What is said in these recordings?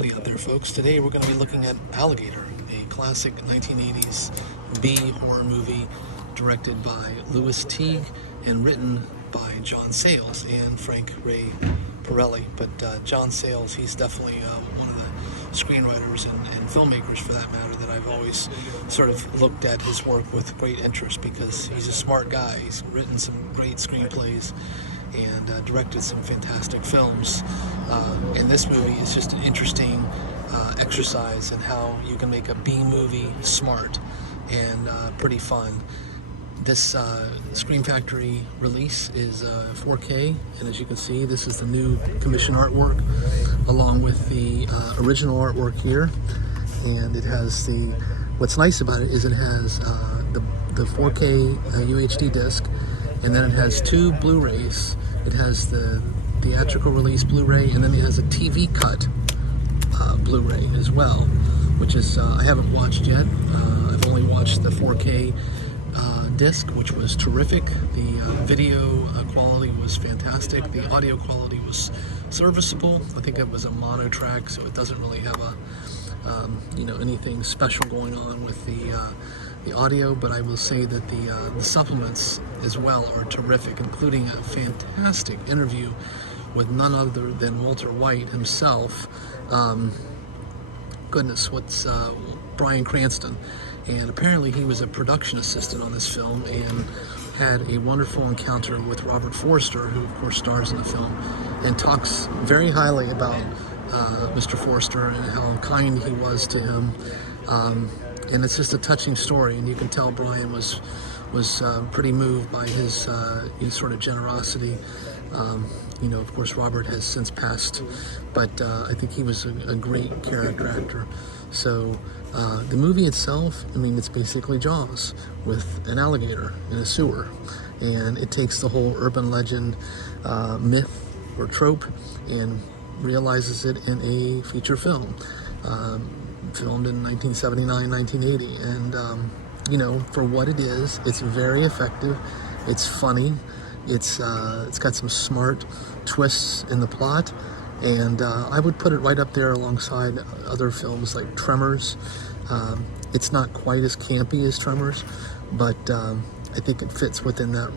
Howdy out there, folks. Today we're going to be looking at Alligator, a classic 1980s B horror movie directed by Louis Teague and written by John Sayles and Frank Ray Pirelli. But John Sayles, he's definitely one of the screenwriters and filmmakers, for that matter, that I've always sort of looked at his work with great interest, because he's a smart guy. He's written some great screenplays and directed some fantastic films. And this movie is just an interesting exercise in how you can make a B movie smart and pretty fun. This Scream Factory release is 4K, and as you can see, this is the new commission artwork along with the original artwork here. And it has what's nice about it is it has the 4K UHD disc, and then it has two Blu-rays. It has the theatrical release Blu-ray, and then it has a TV cut Blu-ray as well, which is I haven't watched yet. I've only watched the 4K disc, which was terrific. The video quality was fantastic. The audio quality was serviceable. I think it was a mono track, so it doesn't really have a anything special going on with the audio, but I will say that the supplements as well are terrific, including a fantastic interview with none other than Walter White himself. Bryan Cranston. And apparently he was a production assistant on this film and had a wonderful encounter with Robert Forster, who of course stars in the film, and talks very highly about Mr. Forster and how kind he was to him. And it's just a touching story, and you can tell Bryan was pretty moved by his sort of generosity. Of course, Robert has since passed, but I think he was a great character actor. So the movie itself, it's basically Jaws with an alligator in a sewer, and it takes the whole urban legend myth or trope and realizes it in a feature film, filmed in 1979, 1980, and for what it is, it's very effective. It's funny. It's got some smart twists in the plot, and I would put it right up there alongside other films like Tremors. It's not quite as campy as Tremors, but I think it fits within that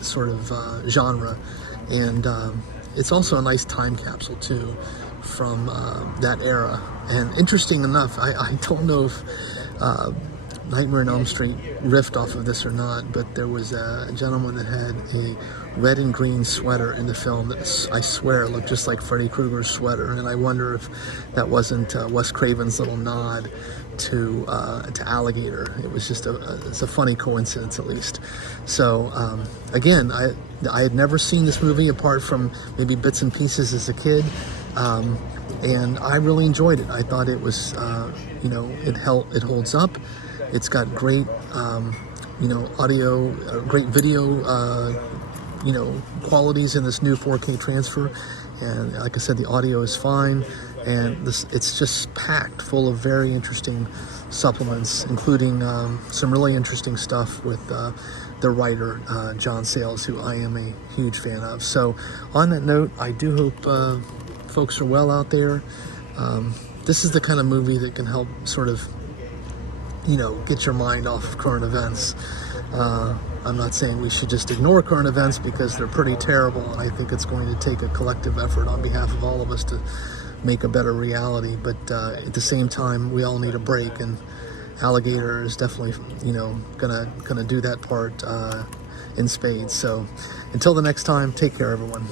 sort of genre, and it's also a nice time capsule too from that era. And interesting enough, I don't know if Nightmare on Elm Street riffed off of this or not, but there was a gentleman that had a red and green sweater in the film that I swear looked just like Freddy Krueger's sweater, and I wonder if that wasn't Wes Craven's little nod to Alligator. It was just it's a funny coincidence, at least. So again, I had never seen this movie apart from maybe bits and pieces as a kid, and I really enjoyed it. I thought it was it holds up. It's got great audio, great video qualities in this new 4K transfer, and like I said, the audio is fine, and it's just packed full of very interesting supplements, including some really interesting stuff with the writer John Sayles, who I am a huge fan of. So on that note, I do hope folks are well out there. This is the kind of movie that can help sort of get your mind off of current events. I'm not saying we should just ignore current events, because they're pretty terrible, and I think it's going to take a collective effort on behalf of all of us to make a better reality. But at the same time, we all need a break, and Alligator is definitely gonna do that part in spades. So until the next time, take care, everyone.